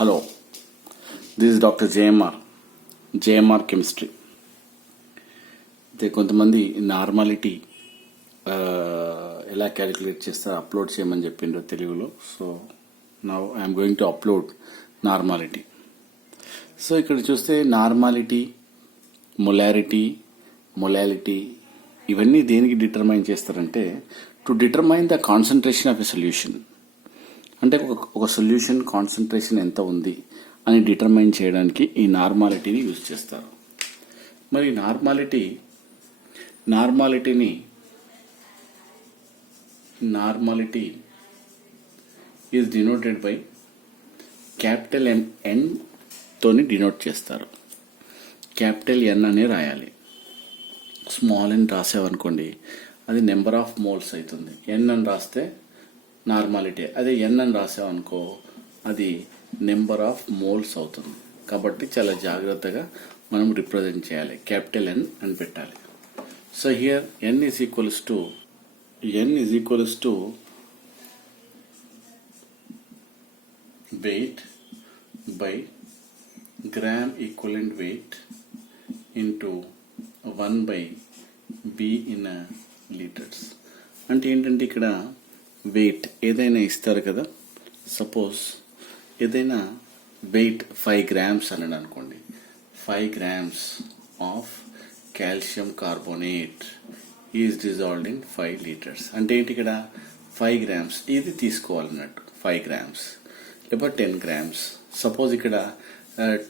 Hello, this is doctor JMR chemistry. అయితే కొంతమంది normality ఎలా క్యాలిక్యులేట్ చేస్తారో అప్లోడ్ చేయమని చెప్పిండ్రు తెలుగులో. So now I'm going to upload normality. So ఇక్కడ చూస్తే నార్మాలిటీ, మొలాలిటీ ఇవన్నీ దేనికి డిటర్మైన్ చేస్తారంటే to determine the concentration of a solution. అంటే ఒక సొల్యూషన్ కాన్సన్ట్రేషన్ ఎంత ఉంది అని డిటర్మైన్ చేయడానికి ఈ నార్మాలిటీని యూజ్ చేస్తారు. మరి normality is denoted by capital N తోని డినోట్ చేస్తారు. క్యాపిటల్ ఎన్ అనే రాయాలి. స్మాల్ ఎన్ రాసావనుకోండి అది నెంబర్ ఆఫ్ మోల్స్ అవుతుంది. ఎన్ అని రాస్తే నార్మాలిటీ, అదే ఎన్ అని రాసామనుకో అది నెంబర్ ఆఫ్ మోల్స్ అవుతుంది. కాబట్టి చాలా జాగ్రత్తగా మనం రిప్రజెంట్ చేయాలి. క్యాపిటల్ ఎన్ అని పెట్టాలి. So here N is equals to weight by gram equivalent weight into 1 by B in liters. అంటే ఏంటంటే ఇక్కడ వెయిట్ ఏదైనా ఇస్తారు కదా, సపోజ్ ఏదైనా వెయిట్ 5 grams అని అనుకోండి. 5 grams of calcium carbonate is dissolved in 5 liters. అంటే ఏంటి ఇక్కడ 5 grams ఇది తీసుకోవాలన్నట్టు. 5 grams లేకపోతే 10 grams. సపోజ్ ఇక్కడ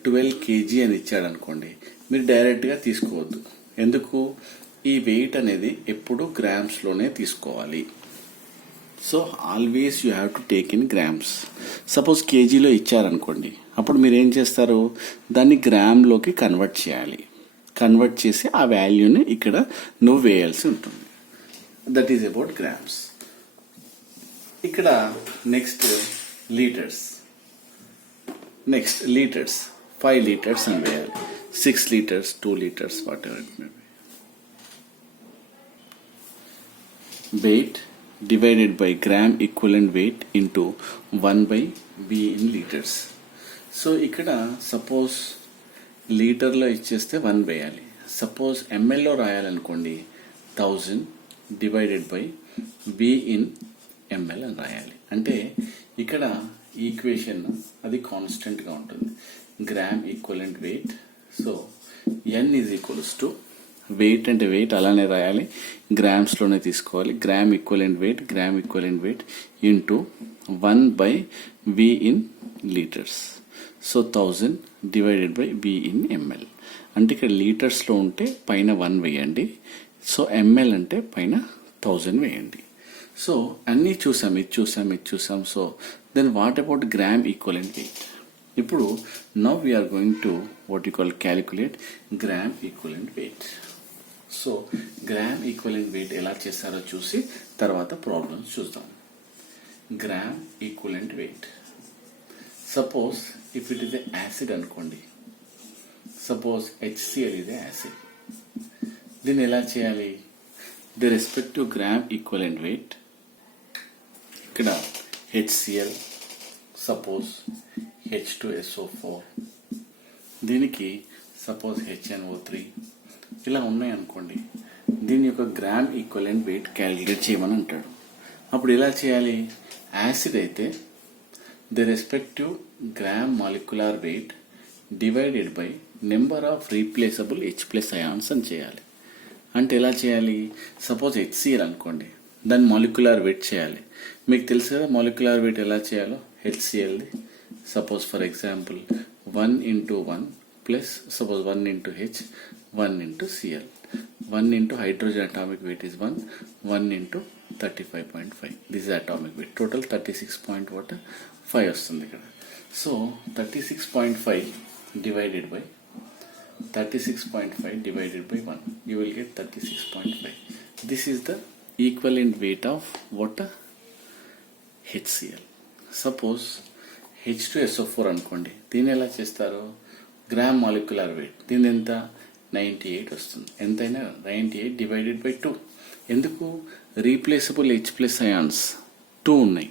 12 kg అని ఇచ్చాడు అనుకోండి, మీరు డైరెక్ట్గా తీసుకోవద్దు. ఎందుకు? ఈ వెయిట్ అనేది ఎప్పుడు గ్రామ్స్లోనే తీసుకోవాలి. So always you have to take in grams. Suppose కేజీలో ఇచ్చారనుకోండి, అప్పుడు మీరు ఏం చేస్తారు, దాన్ని గ్రామ్లోకి కన్వర్ట్ చేయాలి. కన్వర్ట్ చేసి ఆ వాల్యూని ఇక్కడ నువ్వు వేయాల్సి ఉంటుంది. That is about grams. ఇక్కడ నెక్స్ట్ లీటర్స్. 5 liters అని వేయాలి. 6 liters, 2 liters, whatever it may be. Weight divided by gram equivalent weight into 1 by B in liters. So ఇక్కడ సపోజ్ లీటర్లో ఇచ్చేస్తే 1 వేయాలి. సపోజ్ ఎంఎల్లో రాయాలనుకోండి 1000 divided by B in ml అని రాయాలి. అంటే ఇక్కడ ఈక్వేషన్ అది కాన్స్టెంట్గా ఉంటుంది. Gram equivalent weight. So N is equals to weight అంటే వెయిట్ అలానే రాయాలి, గ్రామ్స్లోనే తీసుకోవాలి. Gram equivalent weight into 1 by B in liters. So 1000 divided by B in ml. అంటే ఇక్కడ లీటర్స్లో ఉంటే పైన 1 వేయండి. సో ఎంఎల్ అంటే పైన 1000 వేయండి. సో అన్నీ చూసాం, ఇది చూసాం. So then what about gram equivalent weight? ఇప్పుడు now we are going to what you call calculate gram equivalent weight. So gram equivalent weight ఎలా చేస్తారో చూసి తర్వాత ప్రాబ్లమ్స్ చూద్దాం. Gram equivalent weight. Suppose if it is a acid అనుకోండి, suppose HCl is a acid. దీన్ని ఎలా చేయాలి? The respective gram equivalent weight. ఇక్కడ HCl, సపోజ్ H2SO4, దీనికి సపోజ్ HNO3 ఇలా ఉన్నాయనుకోండి. దీని యొక్క గ్రామ్ ఈక్వలెంట్ వెయిట్ క్యాలిక్యులేట్ చేయమని అంటాడు. అప్పుడు ఎలా చేయాలి? యాసిడ్ అయితే the respective gram molecular weight divided by number of replaceable H+ ions అని చేయాలి. అంటే ఎలా చేయాలి? సపోజ్ HCl అనుకోండి, దాని మాలిక్యులర్ వెయిట్ చేయాలి. మీకు తెలుసు కదా మాలిక్యులర్ వెయిట్ ఎలా చేయాలో. HClది suppose for example 1 into 1 plus suppose 1 into H, 1 into Cl. 1 into hydrogen atomic weight is 1 into 35.5. This is atomic weight. Total 36.5 వస్తుంది ఇక్కడ. So 36.5 divided by 1. You will get 36.5. This is the equivalent weight of what? HCl. Suppose H2SO4 అనుకోండి, దీన్ని ఎలా చేస్తారు? Gram molecular wait దీని ఎంత? 98 వస్తుంది. ఎంతైనా 98 డివైడెడ్ బై 2. ఎందుకు? రీప్లేసబుల్ H+ అయాన్స్ 2 ఉన్నాయి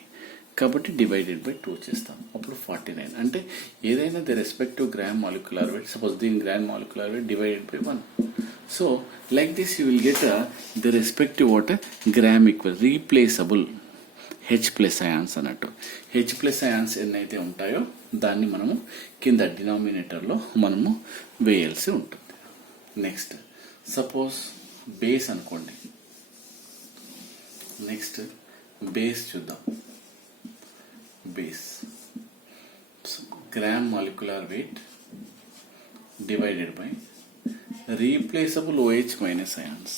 కాబట్టి డివైడెడ్ బై 2 చేస్తాం, అప్పుడు 49. అంటే ఏదైనా the respective gram molecular weight, suppose దీని gram molecular weight divided by 1. So like this you will get the respective what gram equal replaceable H plus ions అన్నట్టు. H plus ions ఎన్నైతే ఉంటాయో దాన్ని మనము కింద డినామినేటర్లో మనము వేయాల్సి ఉంటుంది. నెక్స్ట్ సపోజ్ బేస్ అనుకోండి. నెక్స్ట్ బేస్ చూద్దాం. Base gram molecular weight divided by replaceable OH minus ions.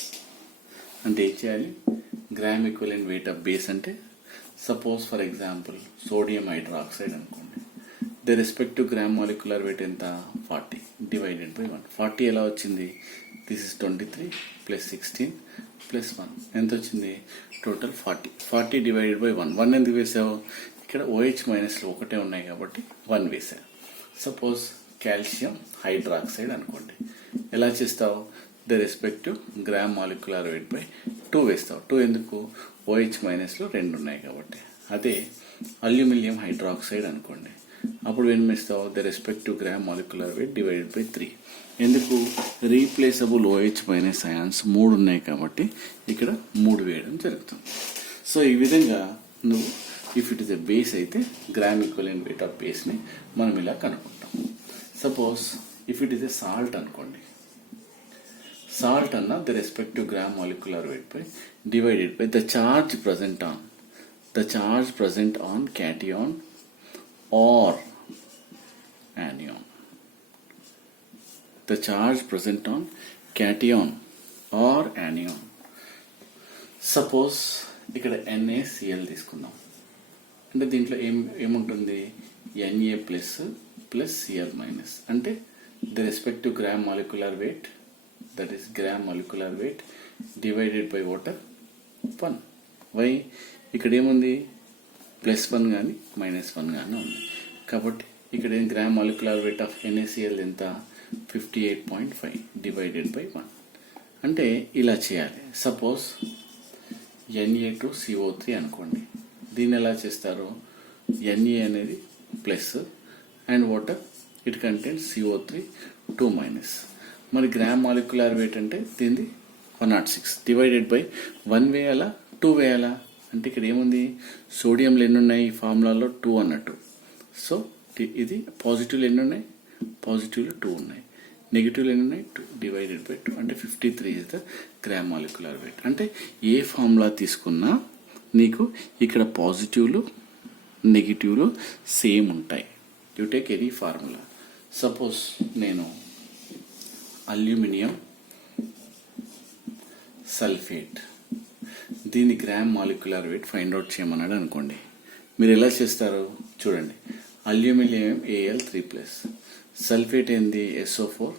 అంటే ఏం చేయాలి? Gram equivalent weight of base అంటే suppose for example sodium hydroxide అనుకోండి. The respective gram molecular weight ఎంత? 40 డివైడెడ్ బై 1. 40 ఎలా వచ్చింది? దిస్ ఇస్ 23 ప్లస్ 16 ప్లస్ 1 ఎంత వచ్చింది? టోటల్ 40. 40 divided by 1. 1 ఎందుకు వేసావు? ఇక్కడ OH మైనస్లు ఒకటే ఉన్నాయి కాబట్టి 1 వేసా. సపోజ్ కాల్షియం హైడ్రాక్సైడ్ అనుకోండి. ఎలా చేస్తావు? The respective gram molecular weight by 2 వేస్తావు. 2 ఎందుకు? OH మైనస్లు 2 ఉన్నాయి కాబట్టి. అదే అల్యూమినియం హైడ్రాక్సైడ్ అనుకోండి, అప్పుడు ఏం వేస్తావు? The respective gram molecular weight divided by 3. ఎందుకు? రీప్లేసబుల్ OH మైనస్ అయాన్స్ 3 ఉన్నాయి కాబట్టి ఇక్కడ 3 వేయడం జరుగుతుంది. సో ఈ విధంగా నువ్వు if it is a base అయితే గ్రామ్ ఈక్వలెంట్ వెయిట్ ఆఫ్ బేస్ని మనం ఇలా కనుక్కుంటాం. Suppose if it is a salt అనుకోండి. సాల్ట్ అన్న the respective gram molecular weight by divided by the charge present on cation or anion. The charge present on cation or anion. Suppose ఇక్కడ NaCl తీసుకుందాం. అంటే దీంట్లో ఏముంటుంది? Na plus plus Cl minus. అంటే the respective gram molecular weight, that is gram molecular weight divided by water 1. Why? ఇక్కడ ఏముంది? +1 కానీ -1 కానీ ఉంది కాబట్టి ఇక్కడ gram molecular weight of NaCl ఎంత? 58.5 డివైడెడ్ బై 1. అంటే ఇలా చేయాలి. సపోజ్ Na2CO3 అనుకోండి. దీన్ని ఎలా చేస్తారు? Na అనేది plus and water it contents CO3 2 minus. మరి గ్రామ్ మాలిక్యులర్ వెయిట్ అంటే దీన్ని 106 డివైడెడ్ బై 1 వేయాలా 2 వేయాలా? అంటే ఇక్కడ ఏముంది? సోడియంలు ఎన్ని ఉన్నాయి ఈ ఫార్ములాలో? 2 అన్నట్టు. సో ఇది పాజిటివ్లు ఎన్ని ఉన్నాయి? పాజిటివ్లు 2 ఉన్నాయి. నెగిటివ్లు ఎన్ని ఉన్నాయి? 2 డివైడెడ్ బై 2. అంటే 53 is the gram molecular wait. అంటే ఏ ఫార్ములా తీసుకున్నా నీకు ఇక్కడ పాజిటివ్లు నెగిటివ్లు సేమ్ ఉంటాయి. You take any formula. Suppose నేను అల్యూమినియం సల్ఫేట్ దీని gram molecular wait find out చేయమన్నాడు అనుకోండి. మీరు ఎలా చేస్తారు? చూడండి. అల్యూమినియం Al3+, సల్ఫేట్ ఏంది? SO4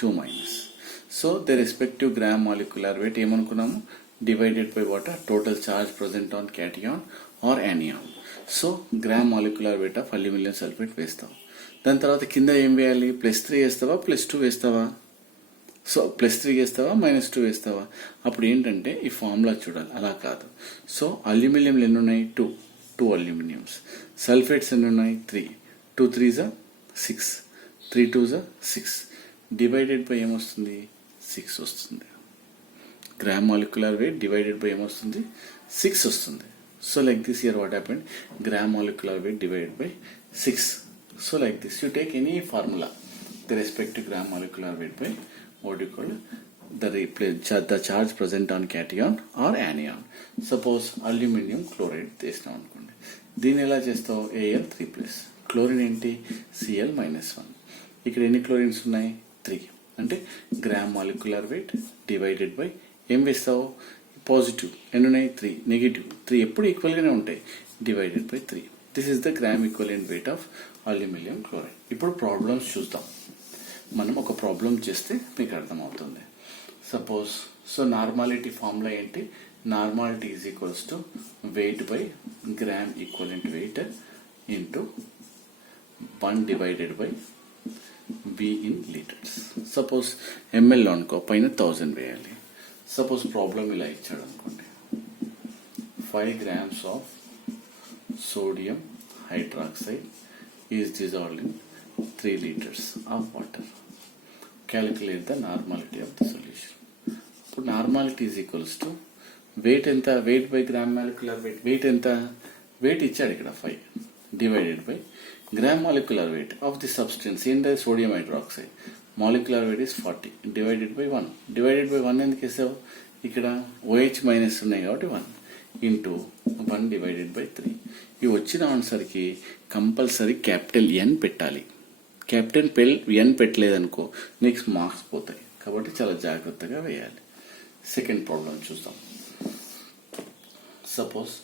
2 minus. So the respective gram molecular weight ఏమనుకున్నాము? Divided by water total charge present on cation or anion. So gram molecular weight of aluminium sulphate వేస్తావు. దాని తర్వాత కింద ఏం వేయాలి? +3 వేస్తావా +2 వేస్తావా? సో +3 వేస్తావా -2 వేస్తావా? అప్పుడు ఏంటంటే ఈ ఫార్ములా చూడాలి. అలా కాదు. సో అల్యూమినియంలు ఎన్ని ఉన్నాయి? 2 అల్యూమినియంస్. సల్ఫేట్స్ ఎన్ని ఉన్నాయి? 3. 2 3s 6, 3 2s 6 డివైడెడ్ బై ఏమొస్తుంది? 6 వస్తుంది. Gram molecular weight divided by ఏమొస్తుంది? 6 వస్తుంది. So like this here what happened? Gram molecular weight divided by 6. So like this you take any formula the respective gram molecular weight by what you call the charge present on cation or anion. Suppose aluminium chloride చేసినాం అనుకోండి. దీన్ని ఎలా చేస్తావు? Al3+. Chlorine ఏంటి? Cl-1. ఇక్కడ ఎన్ని chlorines ఉన్నాయి? 3. అంటే gram molecular weight divided by ఏం వేస్తావు? పాజిటివ్ ఎన్ని ఉన్నాయి? 3. నెగిటివ్ 3 ఎప్పుడు ఈక్వల్గానే ఉంటాయి. Divided by 3. This is the gram equivalent weight of aluminium chloride. ఇప్పుడు ప్రాబ్లమ్స్ చూద్దాం. మనం ఒక ప్రాబ్లం చేస్తే మీకు అర్థమవుతుంది. సపోజ్ సో నార్మాలిటీ ఫార్ములా ఏంటి? Normality is equals to wait by gram equivalent weight into 1 divided by V in litres. Suppose ml అనుకో, పైన 1000 వేయాలి. సపోజ్ ప్రాబ్లం ఇలా ఇచ్చాడు అనుకోండి. 5 grams of sodium hydroxide is dissolved in 3 liters of water. Calculate the normality of the solution. ఇప్పుడు normality is equals to weight ఎంత, weight by gram molecular weight. Weight ఎంత, weight ఇచ్చాడు ఇక్కడ 5 divided by gram molecular weight of the substance ఏంటి, sodium hydroxide. Molecular weight is 40 divided by 1. Divided by 1 ఎందుకు వేసావు, ఇక్కడ OH minus ఉన్నాయి కాబట్టి 1 ఇంటూ 1 డివైడెడ్ బై 3. ఇవి వచ్చిన ఆన్సర్కి కంపల్సరీ క్యాపిటల్ N పెట్టాలి. క్యాపిటల్ N పెట్టలేదనుకో నెక్స్ట్ మార్క్స్ పోతాయి, కాబట్టి చాలా జాగ్రత్తగా వేయాలి. సెకండ్ ప్రాబ్లం చూద్దాం. Suppose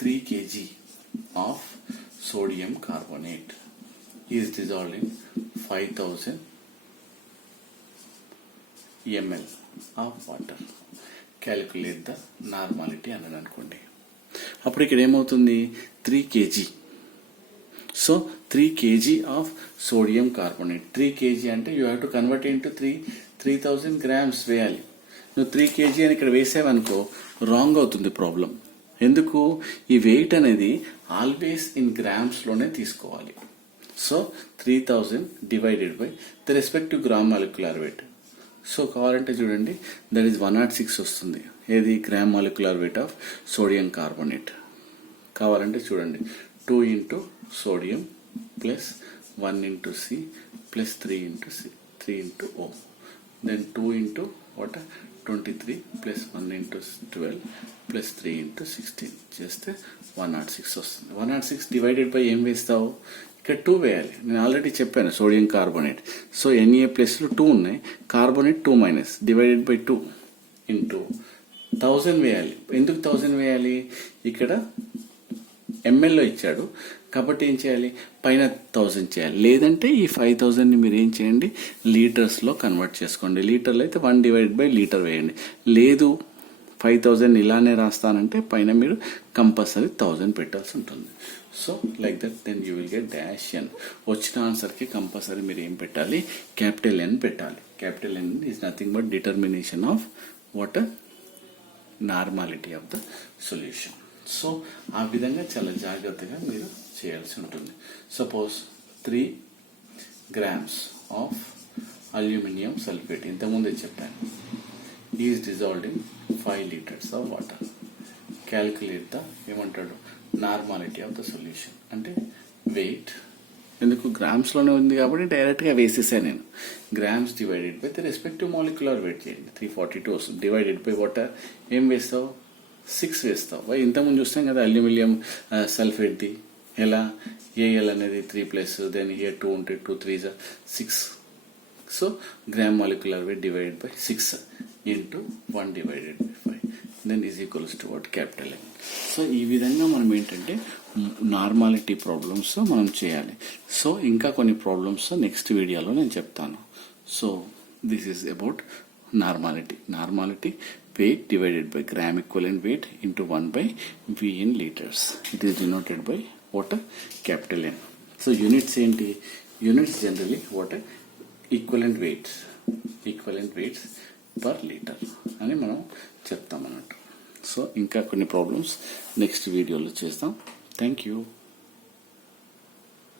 3 kg of sodium carbonate is dissolved in 5000 ml of water. Calculate the normality అని అనుకోండి. అప్పుడు ఇక్కడ ఏమవుతుంది, 3 kg. So 3 kg of sodium carbonate. 3 kg అంటే you have to convert into 3000 grams వేయాలి. నువ్వు 3 kg అని ఇక్కడ వేసావనుకో రాంగ్ అవుతుంది ప్రాబ్లం. ఎందుకు, ఈ వెయిట్ అనేది ఆల్వేస్ ఇన్ గ్రామ్స్లోనే తీసుకోవాలి. So 3000 divided by the respective gram molecular weight. So కావాలంటే చూడండి, దట్ ఈస్ 106 వస్తుంది. ఏది, gram molecular weight of sodium carbonate. కావాలంటే చూడండి, 2 into sodium plus 1 into C plus 3 into C, 3 into O, then 2 into water 23 plus 1 into 12 plus 3 into 16 చేస్తే 106 వస్తుంది. 106 divided by ఏం వేస్తావు, ఇక్కడ 2 వేయాలి. నేను ఆల్రెడీ చెప్పాను సోడియం కార్బోనేట్. సో Na ప్లస్లో 2 ఉన్నాయి, carbonate 2 minus divided by 2 into 1000 వేయాలి. ఎందుకు 1000 వేయాలి, ఇక్కడ ఎంఎల్లో ఇచ్చాడు కాబట్టి ఏం చేయాలి, పైన 1000 చేయాలి. లేదంటే ఈ 5000ని మీరు ఏం చేయండి, లీటర్స్లో కన్వర్ట్ చేసుకోండి. లీటర్లో అయితే 1 డివైడెడ్ బై లీటర్ వేయండి. లేదు 5000 ఇలానే రాస్తానంటే పైన మీరు కంపల్సరీ 1000 పెట్టాల్సి ఉంటుంది. So like that then you will get dash N. వచ్చిన ఆన్సర్కి కంపల్సరీ మీరు ఏం పెట్టాలి, క్యాపిటల్ N పెట్టాలి. Capital N is nothing but determination of what normality of the solution. So ఆ విధంగా చాలా జాగ్రత్తగా మీరు చేయాల్సి ఉంటుంది. Suppose 3 grams of aluminium sulphate, ఇంతకుముందే చెప్పాను, is dissolved in 5 liters of water. Calculate the ఏమంటాడు, నార్మాలిటీ ఆఫ్ ద సొల్యూషన్. అంటే వెయిట్, ఎందుకు గ్రామ్స్లోనే ఉంది కాబట్టి డైరెక్ట్గా వేసేసాను నేను. Grams divided by the respective molecular weight చేయండి, 342 వస్తుంది. డివైడెడ్ బై వాటర్ ఏం వేస్తావు, 6 వేస్తావు. ఇంతకుముందు చూస్తాం కదా అల్యూమినియం సల్ఫేట్ది, ఎలా ఏఎల్ అనేది 3 ప్లస్ దెన్ హియర్ 2 ఉంటే 2 3s 6. So gram molecular weight divided by 6 into 1 divided by 5 then is equals to what, capital N. సో ఈ విధంగా మనం ఏంటంటే నార్మాలిటీ ప్రాబ్లమ్స్ మనం చేయాలి. సో ఇంకా కొన్ని ప్రాబ్లమ్స్ నెక్స్ట్ వీడియోలో నేను చెప్తాను. So this is about normality weight divided by gram equivalent weight into 1 by V in liters. It is denoted by what, capital N. So units ఏంటి, units generally what, equivalent weights per liter అని మనం చెప్తాం అన్నట్టు. So ఇంకా కొన్ని problems next వీడియోలో చేస్తాం. Thank you.